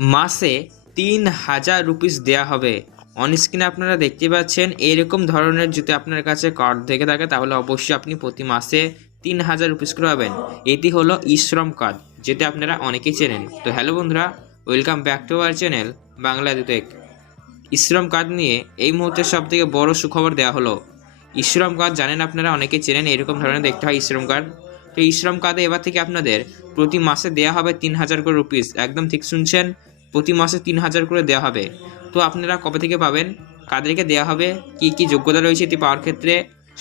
মাসে ৩,০০০ রুপিস দেওয়া হবে। অন স্ক্রিনে আপনারা দেখতে পাচ্ছেন এরকম ধরনের যদি আপনার কাছে কার্ড থেকে থাকে তাহলে অবশ্যই আপনি প্রতি মাসে ৩,০০০ রুপিস করে পাবেন। এটি হলো ই-শ্রম কার্ড, যেটা আপনারা অনেকেই চেনেন। তো হ্যালো বন্ধুরা, welcome back to our channel Bangla দুটেক। ই-শ্রম কার্ড নিয়ে এই মুহূর্তে সবথেকে বড় সুখবর দেওয়া হলো। ই-শ্রম কার্ড জানেন আপনারা অনেকেই চেনেন, এরকম ধরনের দেখতে হয় ই-শ্রম কার্ড। তো ই-শ্রম কার্ডে এবার থেকে আপনাদের প্রতি মাসে দেওয়া হবে ৩,০০০ করে রুপিস। একদম ঠিক শুনছেন, প্রতি মাসে ৩,০০০ করে দেওয়া হবে। তো আপনারা কবে থেকে পাবেন, কাদেরকে দেওয়া হবে, কি কি যোগ্যতা রয়েছে এটি পাওয়ার ক্ষেত্রে,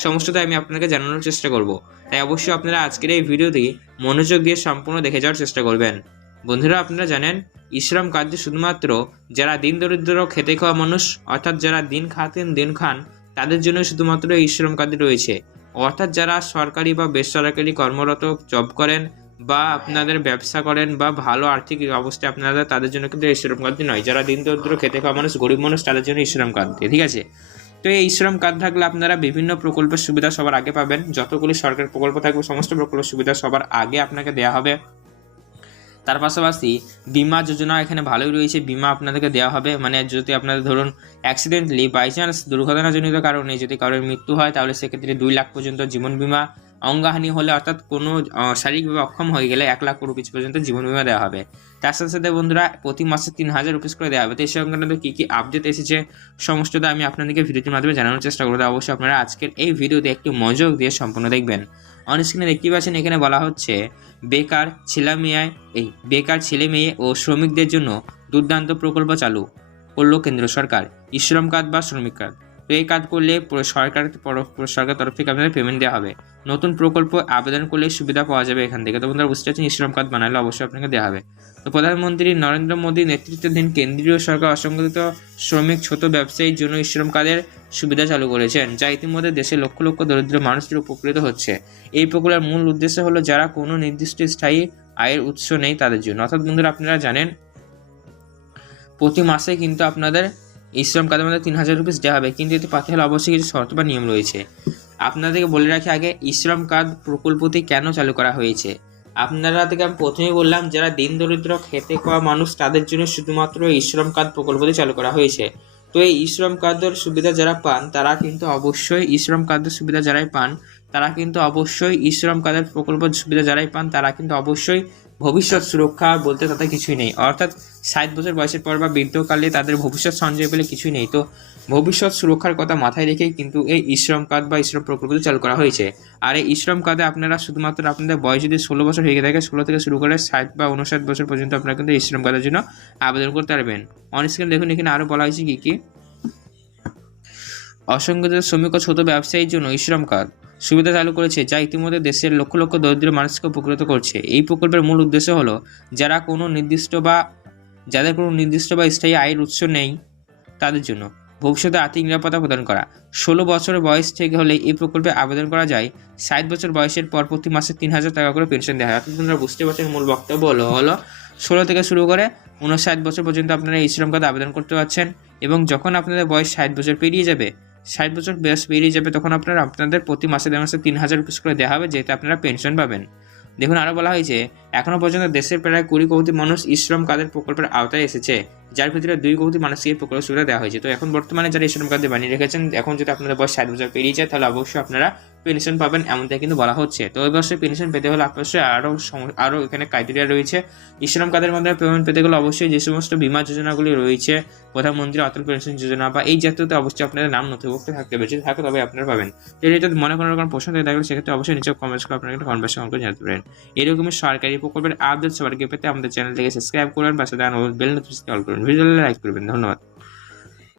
সমস্তটাই আমি আপনাকে জানানোর চেষ্টা করব। তাই অবশ্যই আপনারা আজকের এই ভিডিওটি মনোযোগ দিয়ে সম্পূর্ণ দেখে যাওয়ার চেষ্টা করবেন। বন্ধুরা, আপনারা জানেন ই-শ্রম কার্যে শুধুমাত্র যারা দিন দরিদ্র খেটে খাওয়া মানুষ, অর্থাৎ যারা দিন খাতেন দিন খান, তাদের জন্য শুধুমাত্র এই ই-শ্রম কার্ড রয়েছে। অর্থাৎ যারা সরকারি বা বেসরকারি কর্মরত জব করেন বা আপনাদের ব্যবসা করেন বা ভালো আর্থিক অবস্থায় আপনারা, তাদের জন্য কিন্তু এই শ্রম কার্ডটি নয়। যারা দিন দরিদ্র খেতে খাওয়া মানুষ, গরিব মানুষ, তাদের জন্য এই শ্রম কার্ড, ঠিক আছে। তো এই শ্রম কার্ড থাকলে আপনারা বিভিন্ন প্রকল্পের সুবিধা সবার আগে পাবেন। যতগুলি সরকারি প্রকল্প থাকবে সমস্ত প্রকল্পের সুবিধা সবার আগে আপনাকে দেওয়া হবে। তার পাশাপাশি বিমা যোজনা এখানে ভালোই রয়েছে, বিমা আপনাদেরকে দেওয়া হবে। মানে যদি আপনাদের ধরুন অ্যাক্সিডেন্টলি বাই চান্স দুর্ঘটনাজনিত কারণে যদি কারোর মৃত্যু হয়, তাহলে সেক্ষেত্রে 2 লাখ পর্যন্ত জীবন বিমা। অঙ্গহানি হলে অর্থাৎ কোনো শারীরিকভাবে অক্ষম হয়ে গেলে 1 লাখ রুপিস পর্যন্ত জীবন বিমা দেওয়া হবে। তার সাথে সাথে বন্ধুরা প্রতি মাসে 3,000 রুপিস করে দেওয়া হবে। তো এই সংক্রান্ত কী কী আপডেট এসেছে সমস্তটা আমি আপনাদেরকে ভিডিওটির মাধ্যমে জানানোর চেষ্টা করবো। অবশ্যই আপনারা আজকের এই ভিডিওতে একটু মনোযোগ দিয়ে সম্পূর্ণ দেখবেন। অন স্ক্রিনে দেখতে পাচ্ছেন এখানে বলা হচ্ছে বেকার ছেলে মেয়ে ও শ্রমিকদের জন্য দুর্দান্ত প্রকল্প চালু করলো কেন্দ্র সরকার, ই-শ্রম কার্ড বা শ্রমিক কার্ড। তো এই কার্ড করলে সরকারের তরফ থেকে আপনাদের পেমেন্ট দেওয়া হবে। নতুন প্রকল্প আবেদন করলে সুবিধা পাওয়া যাবে এখান থেকে। তো বন্ধুরা বুঝতে পারছেন, ই-শ্রম কার্ড বানালে অবশ্যই আপনাকে দেওয়া হবে। তো প্রধানমন্ত্রী নরেন্দ্র মোদী নেতৃত্বাধীন কেন্দ্রীয় সরকার অসংগঠিত শ্রমিক ছোট ব্যবসায়ীর জন্য ই-শ্রম কার্ডের সুবিধা চালু করেছেন, যা ইতিমধ্যে দেশে লক্ষ লক্ষ দরিদ্র মানুষদের উপকৃত হচ্ছে। এই প্রকল্পের মূল উদ্দেশ্য হলো যারা কোনো নির্দিষ্ট স্থায়ী আয়ের উৎস নেই তাদের জন্য। অর্থাৎ বন্ধুরা আপনারা জানেন প্রতি মাসে কিন্তু আপনাদের ই-শ্রম কার্ডের মধ্যে 3,000 রুপিস দেওয়া হবে, কিন্তু এতে পাতে হলে অবশ্যই কিছু শর্ত বা নিয়ম রয়েছে। আপনাদেরকে বলে রাখি আগে ই-শ্রম কার্ড প্রকল্পটি কেন চালু করা হয়েছে। আপনারা থেকে আমি প্রথমেই বললাম যারা দিন দরিদ্র খেতে খাওয়া মানুষ, তাদের জন্য শুধুমাত্র ই-শ্রম কার্ড প্রকল্পটি চালু করা হয়েছে। তো এই ই-শ্রম কার্ডের সুবিধা যারা পান তারা কিন্তু অবশ্যই ই-শ্রম কার্ডের সুবিধা যারাই পান তারা কিন্তু অবশ্যই ই-শ্রম কার্ডের প্রকল্পের সুবিধা যারাই পান তারা কিন্তু অবশ্যই ভবিষ্যৎ সুরক্ষা বলতে তাদের কিছুই নেই। অর্থাৎ 60 বছর বয়সের পর বা বৃদ্ধকালে তাদের ভবিষ্যৎ সঞ্চয় পেলে কিছুই নেই। তো ভবিষ্যৎ সুরক্ষার কথা মাথায় রেখেই কিন্তু এই ই-শ্রম কার্ড বা ই-শ্রম প্রকল্পটি চালু করা হয়েছে। আর এই ই-শ্রম কার্ডে আপনারা শুধুমাত্র আপনাদের বয়স যদি 16 বছর হয়ে থাকে, 16 থেকে শুরু করে 60 বা 59 বছর পর্যন্ত আপনারা কিন্তু ই-শ্রম কার্ডের জন্য আবেদন করতে পারবেন। অন স্ক্রিন দেখুন এখানে আরও বলা হয়েছে কি অসংগঠিত শ্রমিক ও ছোট ব্যবসায়ীর জন্য ই-শ্রম কার্ড সুবিধা চালু করেছে, যা ইতিমধ্যে দেশের লক্ষ লক্ষ দরিদ্র মানুষকে উপকৃত করছে। এই প্রকল্পের মূল উদ্দেশ্য হলো যাদের কোনো নির্দিষ্ট বা স্থায়ী আয়ের উৎস নেই তাদের জন্য ভবিষ্যতে আর্থিক নিরাপত্তা প্রদান করা। 16 বছরের বয়স থেকে হলে এই প্রকল্পে আবেদন করা যায়। 60 বছর বয়সের পর প্রতি মাসে 3,000 টাকা করে পেনশন দেওয়া হয়। অর্থাৎ আপনারা বুঝতে পারছেন মূল বক্তব্য হলো 16 থেকে শুরু করে 59 বছর পর্যন্ত আপনারা এই শ্রম কার্ড আবেদন করতে পারছেন। এবং যখন আপনাদের বয়স 60 বছর পেরিয়ে যাবে, 60 বছর বয়স পেরিয়ে যাবে, তখন আপনাদের প্রতি মাসে 3,000 রুপিস করে দেওয়া হবে, যেটা আপনারা পেনশন পাবেন। দেখুন আরও বলা হয়েছে এখনও পর্যন্ত দেশের প্রায় 20 কোটি মানুষ ই-শ্রম কার্ডের প্রকল্পের আওতায় এসেছে, যার ভিতরে 2 কোটি মানুষকে এই প্রকল্পের সুবিধা দেওয়া হয়েছে। তো এখন বর্তমানে যারা ই-শ্রম কার্ড বানিয়ে রেখেছেন, এখন যদি আপনাদের বয়স 60 বছর পেরিয়ে যায় তাহলে অবশ্যই আপনারা পেনশন পাবেন, এমনটাই কিন্তু বলা হচ্ছে। তো অবশ্যই পেনশন পেতে হলে অবশ্যই আরও এখানে ক্রাইটেরিয়া রয়েছে। ই-শ্রম কার্ডের মাধ্যমে পেমেন্ট পেতে গেলে অবশ্যই যে সমস্ত বিমা যোজনাগুলি রয়েছে, প্রধানমন্ত্রী অটল পেনশন যোজনা বা এই জাতীয়তে অবশ্যই আপনাদের নাম নথিভুক্ত থাকতে হবে, যদি থাকে তবে আপনারা পাবেন। তো এটা মনে কোনো রকম প্রশ্ন থেকে থাকলে সেক্ষেত্রে অবশ্যই নিচে কমেন্টস করে আপনারা কনভার্সেশন করে জানতে পারেন। এরকমই সরকারি প্রকল্পের আপডেট সবার আগে পেতে আমাদের চ্যানেলটিকে সাবস্ক্রাইব করবেন, পাশে বেল নোটিফিকেশন অল করবেন, ভিডিওটি লাইক করবেন। ধন্যবাদ।